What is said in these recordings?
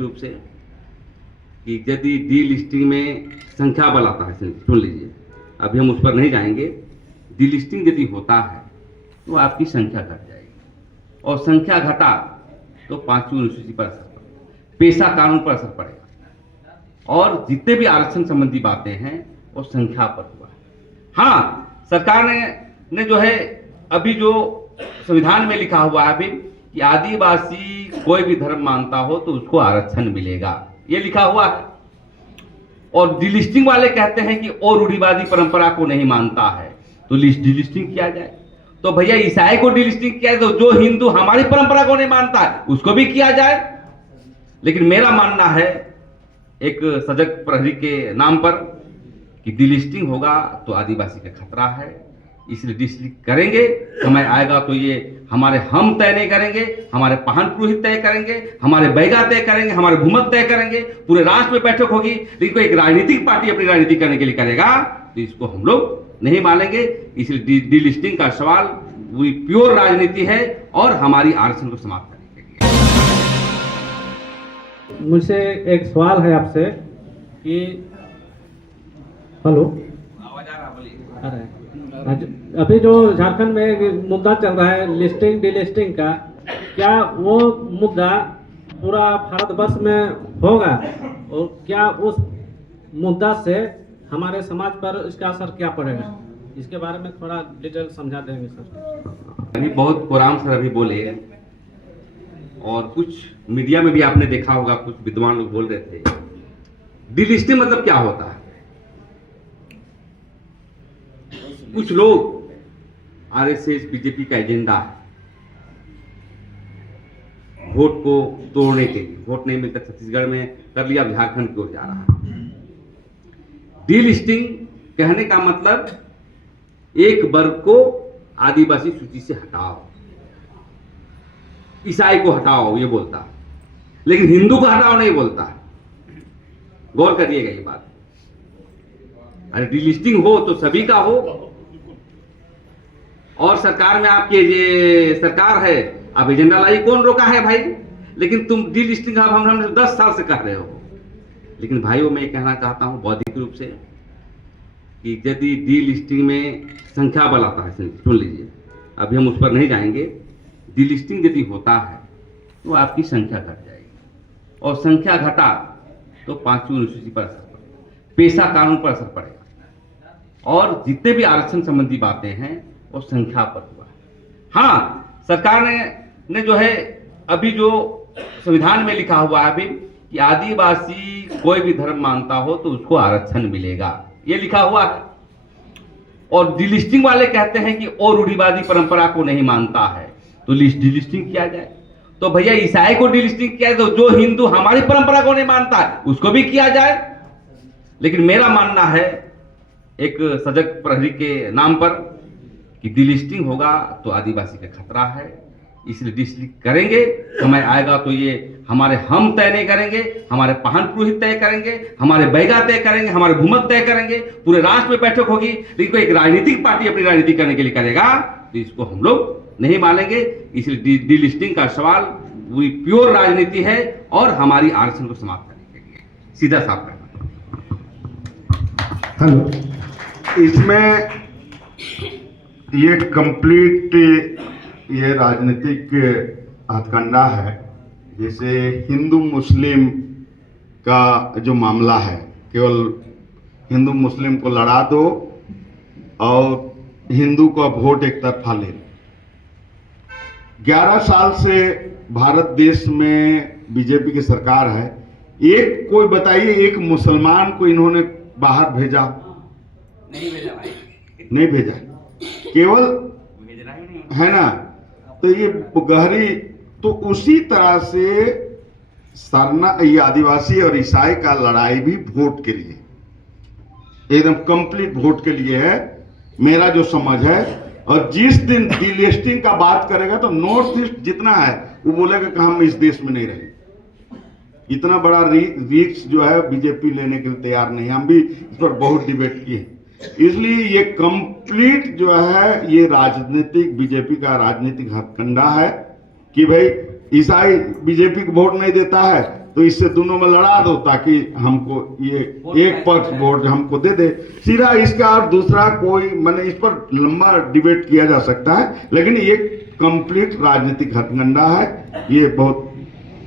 रूप से कि यदि डी लिस्टिंग में संख्या बल आता है, सुन लीजिए, अभी हम उस पर नहीं जाएंगे। डी लिस्टिंग यदि होता है तो आपकी संख्या घट जाएगी, और संख्या घटा तो 5वीं अनुसूची पर असर पड़ेगा, पेशा कानून पर असर पड़ेगा, और जितने भी आरक्षण संबंधी बातें हैं वो संख्या पर हुआ है। हाँ, सरकार ने जो है अभी जो संविधान में लिखा हुआ है अभी कि आदिवासी कोई भी धर्म मानता हो तो उसको आरक्षण मिलेगा, ये लिखा हुआ है। और डिलिस्टिंग वाले कहते हैं कि और रूढ़िवादी परंपरा को नहीं मानता है तो डिलिस्टिंग किया जाए। तो भैया ईसाई को डिलिस्टिंग किया जाए, तो जो हिंदू हमारी परंपरा को नहीं मानता है उसको भी किया जाए। लेकिन मेरा मानना है एक सजग प्रहरी के नाम पर कि डिलिस्टिंग होगा तो आदिवासी का खतरा है, इसलिए डिलिस्टिंग करेंगे। समय आएगा तो ये हमारे हम तय नहीं करेंगे, हमारे पाहन पुरोहित तय करेंगे, हमारे बैगा तय करेंगे, हमारे भूमक तय करेंगे, पूरे राष्ट्र में बैठक होगी। लेकिन कोई एक राजनीतिक पार्टी अपनी राजनीति करने के लिए करेगा तो इसको हम लोग नहीं मानेंगे। इसलिए डिलिस्टिंग का सवाल वही प्योर राजनीति है और हमारी आरक्षण को समाप्त करने के लिए। मुझसे एक सवाल है आपसे कि हेलो, आवाज आ रहा, बोलिए। अरे अभी जो झारखंड में मुद्दा चल रहा है लिस्टिंग डिलिस्टिंग का, क्या वो मुद्दा पूरा भारतवर्ष में होगा, और क्या उस मुद्दा से हमारे समाज पर इसका असर क्या पड़ेगा, इसके बारे में थोड़ा डिटेल समझा देंगे सर। अभी बहुत कुरान सर अभी बोले, और कुछ मीडिया में भी आपने देखा होगा, कुछ विद्वान लोग बोल रहे थे डिलिस्टिंग मतलब क्या होता है। कुछ लोग आरएसएस बीजेपी का एजेंडा है वोट को तोड़ने के लिए, वोट नहीं मिलता छत्तीसगढ़ में कर लिया, अब झारखंड की ओर जा रहा है। डिलिस्टिंग कहने का मतलब एक वर्ग को आदिवासी सूची से हटाओ, ईसाई को हटाओ ये बोलता है, लेकिन हिंदू को हटाओ नहीं बोलता है। गौर करिएगा ये बात। अरे डिलिस्टिंग हो तो सभी का हो, और सरकार में आपके ये सरकार है, अब एजेंडा लाई, कौन रोका है भाई। लेकिन तुम डिलिस्टिंग अब हम 10 साल से कर रहे हो। लेकिन भाइयों मैं कहना चाहता हूं बौद्धिक रूप से कि यदि डिलिस्टिंग में संख्या बल आता है, सुन लीजिए, अभी हम उस पर नहीं जाएंगे। डिलिस्टिंग यदि होता है तो आपकी संख्या घट जाएगी, और संख्या घटा तो 5वीं अनुसूची पर असर पड़ेगा, पेशा कानून पर असर पड़ेगा, और जितने भी आरक्षण संबंधी बातें हैं वो संख्या पर हुआ है। हाँ, सरकार ने जो है अभी जो संविधान में लिखा हुआ है अभी कि आदिवासी कोई भी धर्म मानता हो तो उसको आरक्षण मिलेगा, ये लिखा हुआ है। और डिलिस्टिंग वाले कहते हैं कि और रूढ़िवादी परंपरा को नहीं मानता है तो डिलिस्टिंग किया जाए। तो भैया ईसाई को डिलिस्टिंग किया जाए, तो जो हिंदू हमारी परंपरा को नहीं मानता है उसको भी किया जाए। लेकिन मेरा मानना है एक सजग प्रहरी के नाम पर कि डिलिस्टिंग होगा तो आदिवासी का खतरा है, इसलिए डिलिस्टिंग करेंगे। समय आएगा तो ये हमारे हम तय नहीं करेंगे, हमारे पाहन पुरोहित तय करेंगे, हमारे बैगा तय करेंगे, हमारे भूमक तय करेंगे, पूरे राष्ट्र में बैठक होगी। लेकिन कोई एक राजनीतिक पार्टी अपनी राजनीति करने के लिए करेगा तो इसको हम लोग नहीं मानेंगे। इसलिए डिलिस्टिंग का सवाल वही प्योर राजनीति है और हमारी आरक्षण को समाप्त करने के लिए। सीधा साफ करना। हेलो, इसमें ये कंप्लीट ये राजनीतिक हथकंडा है। जैसे हिंदू मुस्लिम का जो मामला है, केवल हिंदू मुस्लिम को लड़ा दो और हिंदू का वोट एक तरफा ले लो। 11 साल से भारत देश में बीजेपी की सरकार है। एक कोई बताइए, एक मुसलमान को इन्होंने बाहर भेजा? नहीं भेजा भाई, नहीं भेजा, केवल भेजना ही नहीं है ना। तो ये गहरी, तो उसी तरह से सरना ये आदिवासी और ईसाई का लड़ाई भी वोट के लिए, एकदम कंप्लीट वोट के लिए है, मेरा जो समझ है। और जिस दिन डिलिस्टिंग का बात करेगा तो नॉर्थ ईस्ट जितना है वो बोलेगा कि हम इस देश में नहीं रहेंगे। इतना बड़ा रिस्क जो है बीजेपी लेने के लिए तैयार नहीं। हम भी इस पर बहुत डिबेट किए। इसलिए ये कंप्लीट जो है ये राजनीतिक, बीजेपी का राजनीतिक हथकंडा है कि भाई ईसाई बीजेपी को वोट नहीं देता है तो इससे दोनों में लड़ा दो ताकि हमको ये एक पक्ष वोट हमको दे दे सीधा इसका। और दूसरा कोई मैंने इस पर लंबा डिबेट किया जा सकता है, लेकिन ये कंप्लीट राजनीतिक हथकंडा है, ये बहुत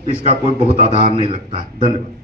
इसका कोई बहुत आधार नहीं लगता है। धन्यवाद।